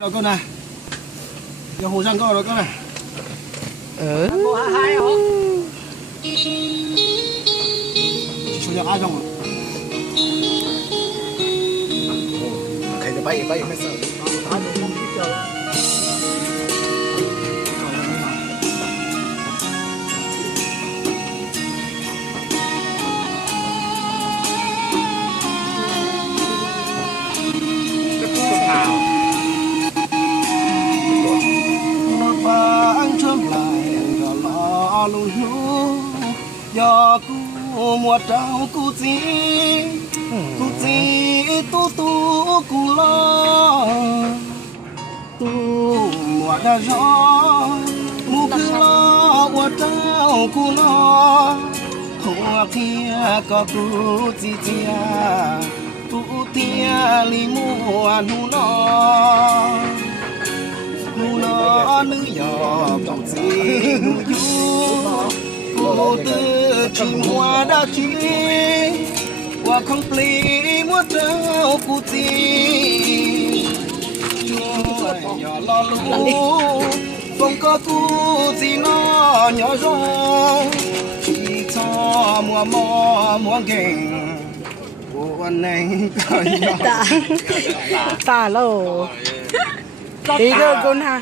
Rồi con này, giờ hồ sang con rồi con này. Cô hai hả? Chủ nhật ai không? Cái này bay bay mới sợ. Tao cũng không biết chơi. Lung lu do cu mua trâu cu chi tu lo tu mua đã gió mu cứ lo mua trâu cu lo hoa kia có tu chi chia tu tia li mua nu nó nữ nhỏ cộng gì nu cô tư chim hoa đã chi hoa không pli mua trâu cô chi nhỏ lo lu không có cô gì nó nhỏ rong chỉ cho mua geng cô này Ta lô đi đâu con ha.